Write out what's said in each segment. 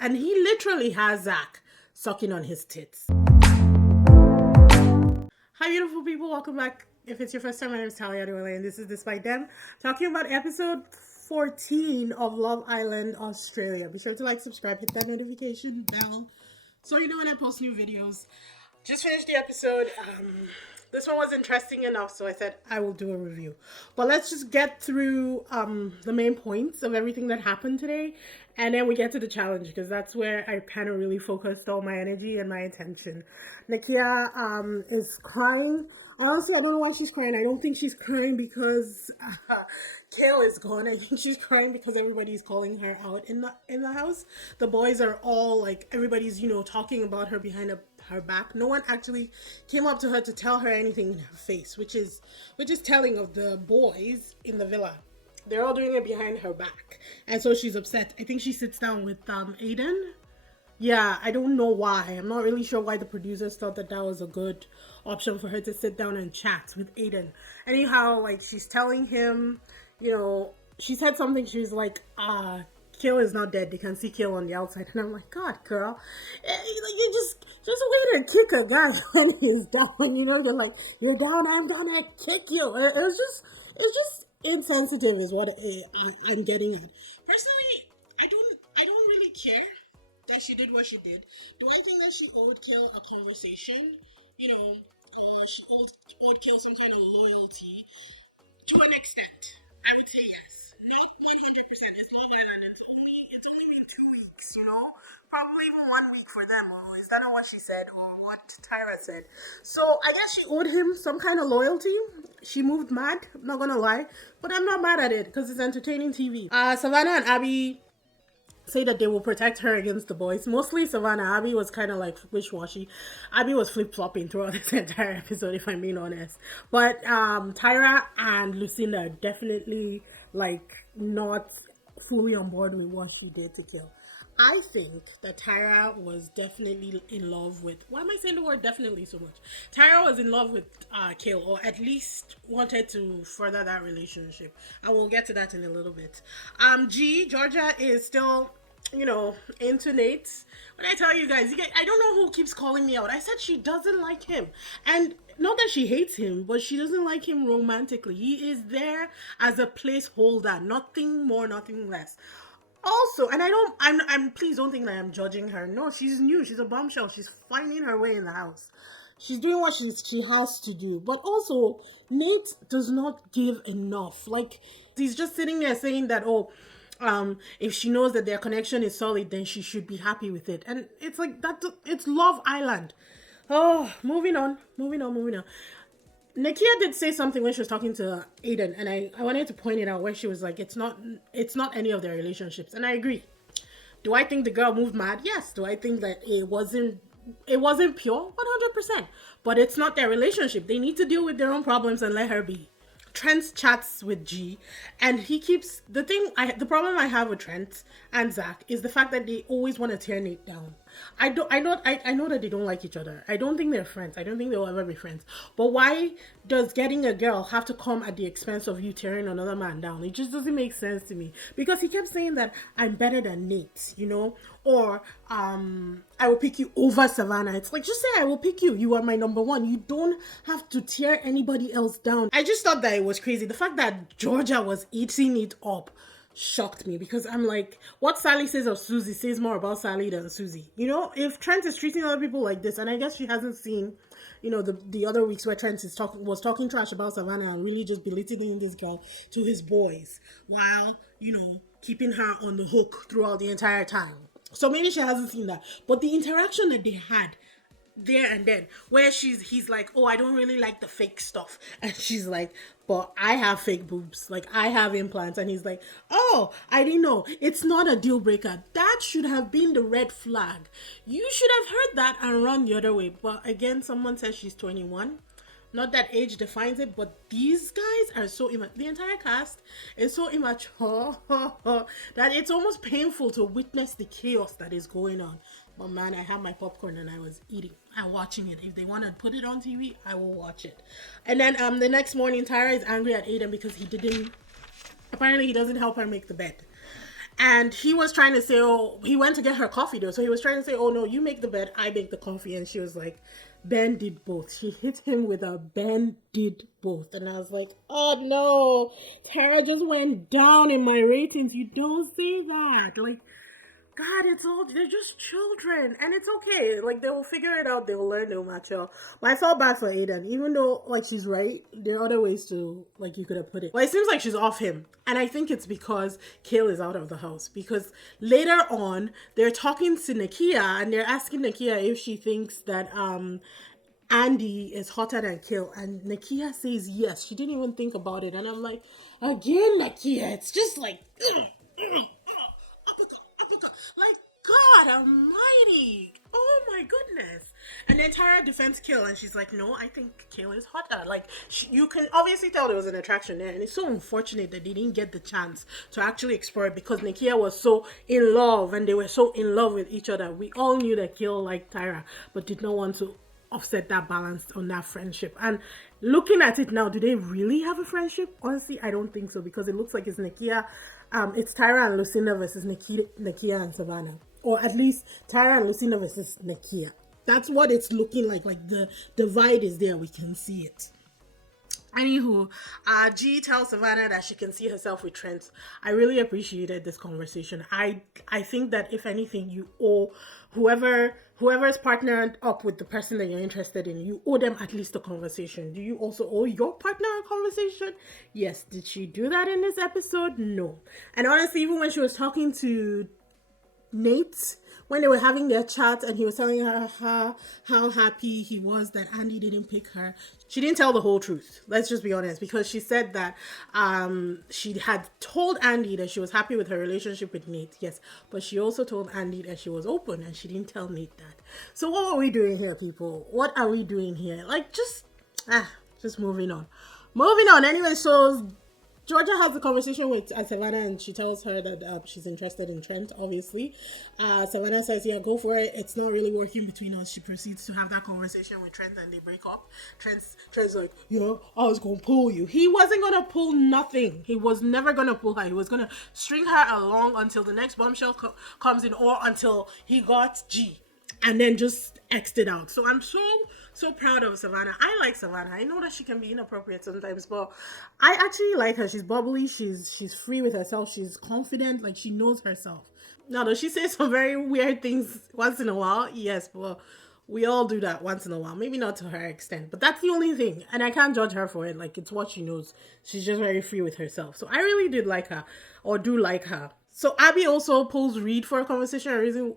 and he literally has Zach sucking on his tits. Hi, beautiful people. Welcome back. If it's your first time, my name is Talia Adewale, and this is Despite Them, talking about episode 14 of Love Island, Australia. Be sure to like, subscribe, hit that notification bell so you know when I post new videos. Just finished the episode. This one was interesting enough, so I said I will do a review. But let's just get through the main points of everything that happened today, and then we get to the challenge, because that's where I kind of really focused all my energy and my attention. Nakia is crying. Honestly, I don't know why she's crying. I don't think she's crying because Kale is gone. I think she's crying because everybody's calling her out in the house. The boys are all like, everybody's talking about her behind her back. No one actually came up to her to tell her anything in her face, which is telling of the boys in the villa. They're all doing it behind her back, and so she's upset. I think she sits down with Aiden. Yeah, I don't know why. I'm not really sure why the producers thought that was a good option for her to sit down and chat with Aiden. Anyhow, like, she's telling him, she said something. She's like, Kill is not dead. They can see Kill on the outside. And I'm like, God, girl, you just wait and kick a guy when he's down. You're like, you're down, I'm gonna kick you. It's just insensitive is what I'm getting at. Personally, I don't really care that she did what she did. Do I think that she owed Kill a conversation? Or she owed Kill some kind of loyalty? To an extent, I would say yes. Not 100%. It's only been 2 weeks, Probably even 1 week for them. Or is that not what she said, or what Tyra said? So I guess she owed him some kind of loyalty. She moved mad, I'm not gonna lie. But I'm not mad at it, because it's entertaining TV. Savannah and Abby say that they will protect her against the boys. Mostly Savannah. Abby was kind of like wish-washy. Abby was flip-flopping throughout this entire episode, if I'm being honest. But Tyra and Lucinda are definitely like not fully on board with what she did to Kill. I think that Tyra was definitely in love with... Why am I saying the word definitely so much? Tyra was in love with Kill, or at least wanted to further that relationship. I will get to that in a little bit. Georgia is still, into Nate. When I tell you guys, I don't know who keeps calling me out. I said she doesn't like him. And not that she hates him, but she doesn't like him romantically. He is there as a placeholder. Nothing more, nothing less. Also, and I'm please don't think that I'm judging her. No, she's new. She's a bombshell. She's finding her way in the house. She's doing what she has to do. But also, Nate does not give enough. Like, he's just sitting there saying that, if she knows that their connection is solid, then she should be happy with it. And it's like that. It's Love Island. Oh, moving on. Nakia did say something when she was talking to Aiden, and I wanted to point it out, where she was like, it's not any of their relationships. And I agree. Do I think the girl moved mad? Yes. Do I think that it wasn't pure? 100%. But it's not their relationship. They need to deal with their own problems and let her be. Trent chats with G, and he keeps the problem I have with Trent and Zach is the fact that they always want to tear Nate down. I know that they don't like each other. I don't think they're friends. I don't think they'll ever be friends. But why does getting a girl have to come at the expense of you tearing another man down? It just doesn't make sense to me, because he kept saying that I'm better than Nate, or I will pick you over Savannah. It's like, just say I will pick you. You are my number one. You don't have to tear anybody else down. I just thought that it was crazy. The fact that Georgia was eating it up shocked me, because I'm like, what Sally says of Susie says more about Sally than Susie. If Trent is treating other people like this, and I guess she hasn't seen, the other weeks where Trent was talking trash about Savannah and really just belittling this girl to his boys, while, keeping her on the hook throughout the entire time. So maybe she hasn't seen that. But the interaction that they had there and then, where he's like, oh, I don't really like the fake stuff, and she's like, but I have fake boobs, like I have implants, and he's like, oh, I didn't know, it's not a deal breaker. That should have been the red flag. You should have heard that and run the other way. But again, someone says she's 21. Not that age defines it, but these guys are so the entire cast is so immature that it's almost painful to witness the chaos that is going on. But man, I had my popcorn and I was eating and watching it. If they want to put it on TV, I will watch it. And then the next morning, Tyra is angry at Aiden because apparently he doesn't help her make the bed. And he was trying to say, oh, he went to get her coffee though. So he was trying to say, oh no, you make the bed, I make the coffee. And she was like, Ben did both. She hit him with a Ben did both. And I was like, oh no, Tara just went down in my ratings. You don't say that. Like, God, they're just children. And it's okay. Like, they will figure it out. They will learn. They will mature. But I felt bad for Aiden. Even though, like, she's right. There are other ways to, like, you could have put it. Well, it seems like she's off him. And I think it's because Kale is out of the house. Because later on, they're talking to Nakia. And they're asking Nakia if she thinks that, Andy is hotter than Kale. And Nakia says yes. She didn't even think about it. And I'm like, again, Nakia. It's just like... Like, God almighty. Oh my goodness. And then Tara defends Kale and she's like, no, I think Kale is hotter. Like, you can obviously tell there was an attraction there. And it's so unfortunate that they didn't get the chance to actually explore it because Nakia was so in love and they were so in love with each other. We all knew that Kale liked Tara, but did not want to offset that balance on that friendship. And looking at it now, do they really have a friendship? Honestly, I don't think so because it looks like it's Nakia. It's Tyra and Lucinda versus Nakia and Savannah. Or at least Tyra and Lucinda versus Nakia. That's what it's looking like. Like the divide is there. We can see it. Anywho, G tells Savannah that she can see herself with Trent. I really appreciated this conversation. I think that if anything, you owe whoever's partnered up with the person that you're interested in, you owe them at least a conversation. Do you also owe your partner a conversation? Yes. Did she do that in this episode? No. And honestly, even when she was talking to Nate, when they were having their chat and he was telling her how happy he was that Andy didn't pick her, she didn't tell the whole truth. Let's just be honest, because she said that she had told Andy that she was happy with her relationship with Nate, yes, but she also told Andy that she was open and she didn't tell Nate that. So what are we doing here, people? What are we doing here? Like, just moving on. Anyway, so Georgia has a conversation with Savannah and she tells her that she's interested in Trent, obviously. Savannah says, yeah, go for it. It's not really working between us. She proceeds to have that conversation with Trent and they break up. Trent's like, yeah, I was going to pull you. He wasn't going to pull nothing. He was never going to pull her. He was going to string her along until the next bombshell comes in or until he got G. And then just X'd it out. So I'm so proud of Savannah. I like Savannah. I know that she can be inappropriate sometimes, but I actually like her. She's bubbly. She's free with herself. She's confident. Like, she knows herself. Now, does she say some very weird things once in a while? Yes, but we all do that once in a while. Maybe not to her extent, but that's the only thing. And I can't judge her for it. Like, it's what she knows. She's just very free with herself. So I really did like her, or do like her. So Abby also pulls Reed for a conversation.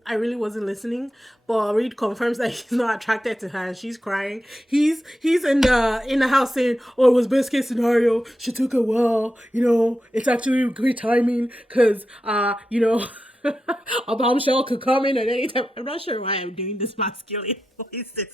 I really wasn't listening, but Reed confirms that he's not attracted to her and she's crying. He's in the house saying, oh, it was best case scenario. She took a while, it's actually great timing because a bombshell could come in at any time. I'm not sure why I'm doing this masculine voice. It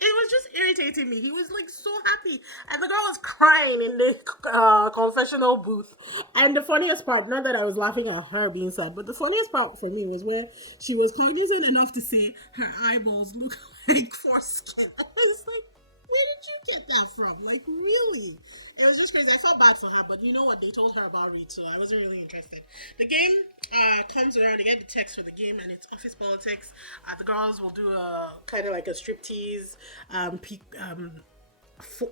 was just irritating me. He was like so happy, and the girl was crying in the confessional booth. And the funniest part, not that I was laughing at her being sad, but the funniest part for me was where she was cognizant enough to say her eyeballs look like foreskin. I was like, where did you get that from? Like, really? It was just crazy. I felt bad for her, but you know what? They told her about Reed, so I wasn't really interested. The game comes around. They get the text for the game, and it's office politics. The girls will do a kind of like a striptease,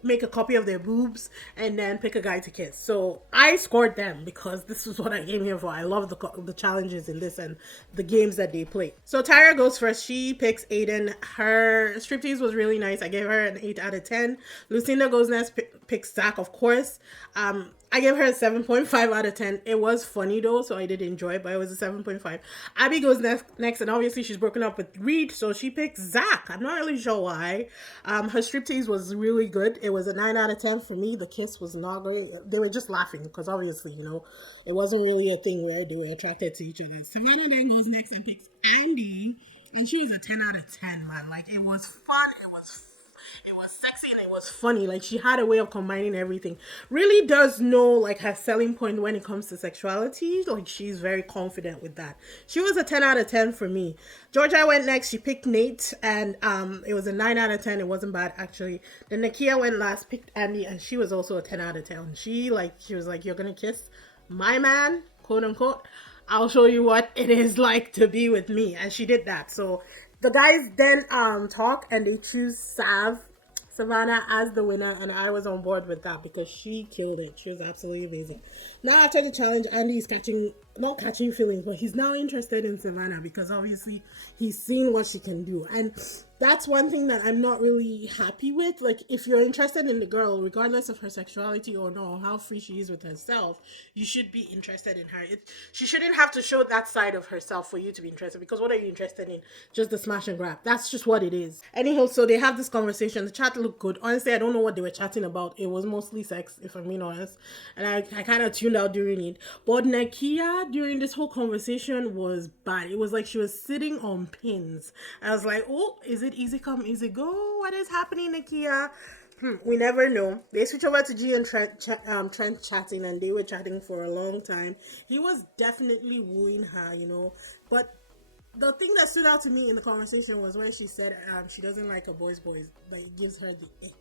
make a copy of their boobs and then pick a guy to kiss. So I scored them because this is what I came here for. I love the challenges in this and the games that they play. So Tyra goes first. She picks Aiden. Her striptease was really nice. I gave her an 8 out of 10. Lucinda goes next, picks Zach, of course. I gave her a 7.5 out of 10. It was funny though, so I did enjoy it, but it was a 7.5. Abby goes next, and obviously she's broken up with Reed, so she picks Zach. I'm not really sure why. Her striptease was really good. It was a 9 out of 10 for me. The kiss was not great. They were just laughing because obviously, it wasn't really a thing where they were attracted to each other. Savannah then goes next and picks Andy, and she's a 10 out of 10, man. Like, it was fun. It was sexy and it was funny. Like, she had a way of combining everything. Really does know like her selling point when it comes to sexuality. Like, she's very confident with that. She was a 10 out of 10 for me. Georgia went next. She picked Nate and it was a 9 out of 10. It wasn't bad actually. Then Nakia went last, picked Andy, and she was also a 10 out of 10. She was like, you're gonna kiss my man, quote unquote. I'll show you what it is like to be with me. And she did that. So the guys then talk and they choose Savannah as the winner, and I was on board with that because she killed it. She was absolutely amazing. Now after the challenge, Andy is not catching feelings, but he's now interested in Savannah because obviously he's seen what she can do. And that's one thing that I'm not really happy with. Like, if you're interested in the girl, regardless of her sexuality or no, how free she is with herself, you should be interested in her. She shouldn't have to show that side of herself for you to be interested, because what are you interested in? Just the smash and grab. That's just what it is. Anyhow, so they have this conversation. The chat looked good. Honestly, I don't know what they were chatting about. It was mostly sex, if I'm being honest. And I kind of tuned out during it. But Nakia, during this whole conversation, was bad. It was like she was sitting on pins. I was like, oh, is it easy come, easy go? What is happening, Nakia? We never know. They switch over to G and Trent chatting, and they were chatting for a long time. He was definitely wooing her, But the thing that stood out to me in the conversation was when she said she doesn't like a boy's boy, but it gives her the ick.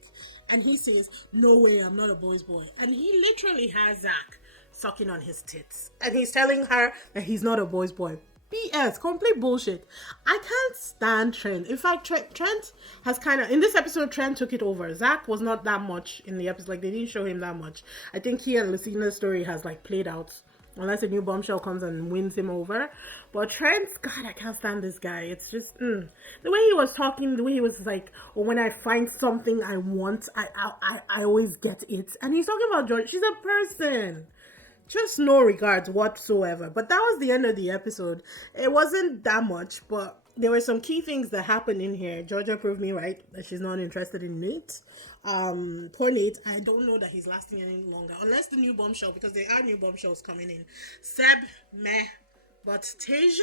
And he says, no way, I'm not a boy's boy. And he literally has Zach sucking on his tits. And he's telling her that he's not a boy's boy. BS, complete bullshit. I can't stand Trent. In fact, Trent has in this episode, Trent took it over. Zach was not that much in the episode. Like, they didn't show him that much. I think he and Lucina's story has played out, unless a new bombshell comes and wins him over. But Trent, God, I can't stand this guy. It's just the way he was talking, the way he was like, oh, when I find something I want, I always get it. And he's talking about George. She's a person. Just no regards whatsoever. But that was the end of the episode. It wasn't that much, but there were some key things that happened in here. Georgia proved me right that she's not interested in Nate. Poor Nate. I don't know that he's lasting any longer, unless the new bombshell, because there are new bombshells coming in. Seb, meh. But Tasia,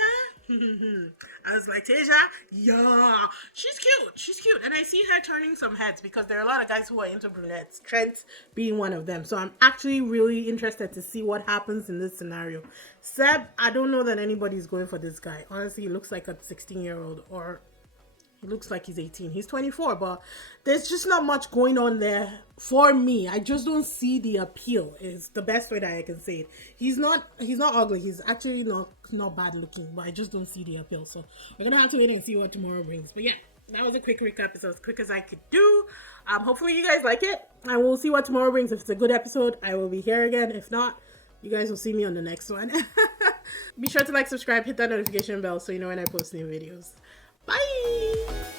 I was like, Tasia, yeah, she's cute, and I see her turning some heads because there are a lot of guys who are into brunettes, Trent being one of them. So I'm actually really interested to see what happens in this scenario. Seb, I don't know that anybody's going for this guy. Honestly, he looks like a 16-year-old, or he looks like he's 18. He's 24, but there's just not much going on there for me. I just don't see the appeal, is the best way that I can say it. He's not ugly. He's actually not bad looking, but I just don't see the appeal. So we're going to have to wait and see what tomorrow brings. But yeah, that was a quick recap. It's as quick as I could do. Hopefully you guys like it, and we'll see what tomorrow brings. If it's a good episode, I will be here again. If not, you guys will see me on the next one. Be sure to subscribe, hit that notification bell so you know when I post new videos. Bye!